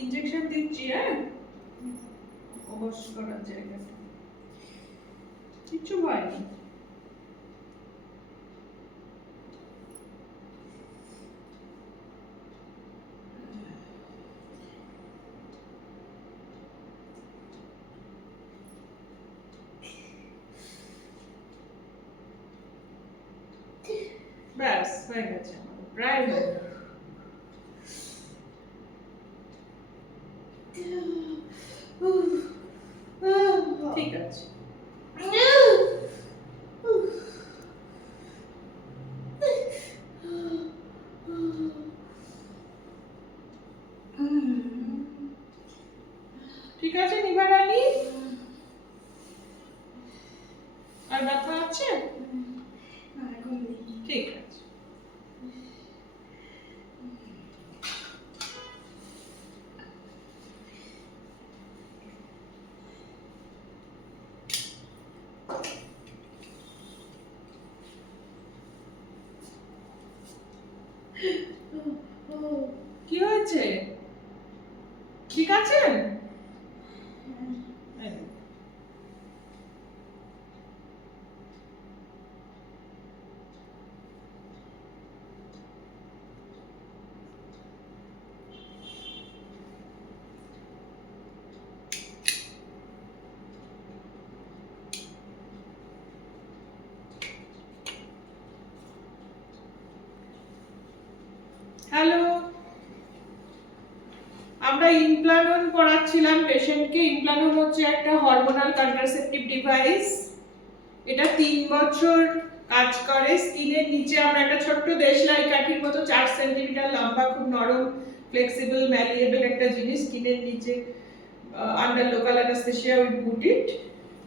Injection দিচ্ছি, হ্যাঁ, অবশ করার জায়গাটা কিচ্ছু হয়নি। ব্যাস হয়ে গেছে, প্রায় হয়ে গেছে। ঠিক আছে। ঠিক আছে নিভা রানী, আর ব্যথা আছে? ঠিক আছে। কি হয়েছে, ঠিক আছেন? হ্যালো, আমরা ইমপ্লানন করাচ্ছিলাম পেশেন্টকে। ইমপ্লানন হচ্ছে একটা হরমোনাল কন্ট্রাসেপটিভ ডিভাইস। এটা 3 বছর কাজ করে। স্কিনের নিচে আমরা একটা ছোট্ট দেশলাই কাঠির মতো 4 সেন্টিমিটার লম্বা, খুব নরম, ফ্লেক্সিবল, ম্যালিয়েবল একটা জিনিস স্কিনের নিচে under local anaesthesia we put it.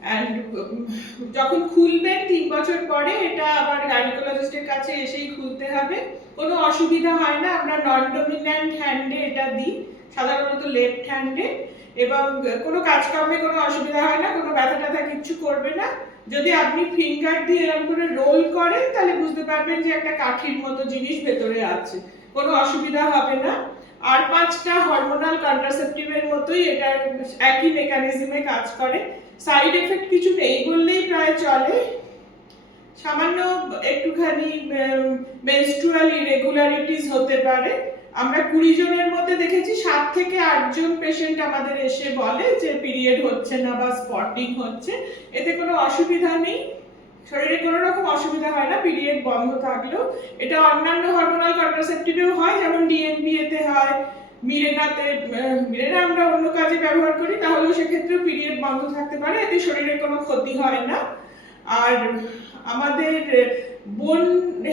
And যখন খুলবেন 3 বছর পরে এটা আবার গাইনোকোলজিস্টের কাছে এসেই খুলতে হবে। কোনো অসুবিধা হয় না। আমরা নন ডমিন্যান্ট হ্যান্ডে এটা দিই, সাধারণত লেফট হ্যান্ডে, এবং কোনো কাজকর্মে কোনো অসুবিধা হয় না, কোনো ব্যথা ট্যাথা কিচ্ছু করবে না। যদি আপনি ফিঙ্গার দিয়ে এরকম করে রোল করেন তাহলে বুঝতে পারবেন যে একটা কাঠির মতো জিনিস ভেতরে আছে, কোনো অসুবিধা হবে না। আর 5টা হরমোনাল কন্ট্রাসেপটিভের মতোই এটা একই মেকানিজমে কাজ করে। সাইড এফেক্ট কিছু নেই বললেই প্রায় চলে। সামান্য একটুখানি মেনস্ট্রুয়াল ইরেগুলারিটিস হতে পারে। আমরা 20 জনের মধ্যে দেখেছি 7 থেকে 8 জন পেশেন্ট আমাদের এসে বলে যে পিরিয়ড হচ্ছে না বা স্পটিং হচ্ছে। এতে কোনো অসুবিধা নেই, শরীরে কোনো রকম অসুবিধা হয় না পিরিয়ড বন্ধ থাকলেও। এটা অন্যান্য হরমোনাল কন্ট্রাসেপটিভেও হয়, যেমন ডিএনবিএ তে হয়, মিরেনাতে। মিরেনা আমরা অন্য কাজে ব্যবহার করি, তাহলেও সেক্ষেত্রেও পিরিয়ড বন্ধ থাকতে পারে, এতে শরীরের কোনো ক্ষতি হয় না। আর আমাদের বোন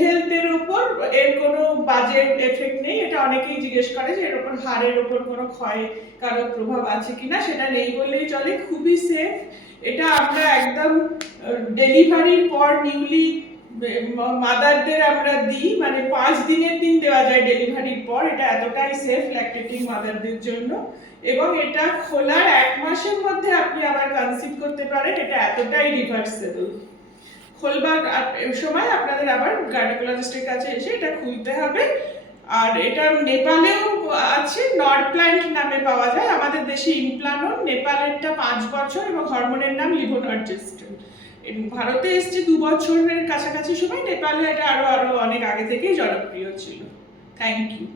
হেলথের উপর এর কোনো বাজে এফেক্ট নেই। এটা অনেকেই জিজ্ঞেস করে যে এর উপর হাড়ের উপর কোনো ক্ষয়কারক প্রভাব আছে কিনা, সেটা নেই বললেই চলে, খুবই সেফ। এটা আমরা একদম ডেলিভারির পর নিউলি মাদারদের আমরা দিই, মানে 5 দিনের দিন দেওয়া যায় ডেলিভারির পর। এটা এতটাই সেফ ল্যাকটেটিং মাদারদের জন্য, এবং এটা খোলার 1 মাসের মধ্যে আপনি আবার কনসিভ করতে পারেন। এটা এতটাই রিভার্সেবল। খোলবার সময় আপনাদের আবার গাইনোকোলজিস্টের কাছে এসে এটা খুলতে হবে। আর এটা নেপালেও আছে, নরপ্ল্যান্ট নামে পাওয়া যায়। আমাদের দেশে ইমপ্লানন, নেপালেরটা 5 বছর এবং হরমোনের নাম লিভোনর্জেস্ট্রন। ভারতে এসছে 2 বছরের কাছাকাছি সময়, নেপালে এটা আরো অনেক আগে থেকেই জনপ্রিয় ছিল। Thank you.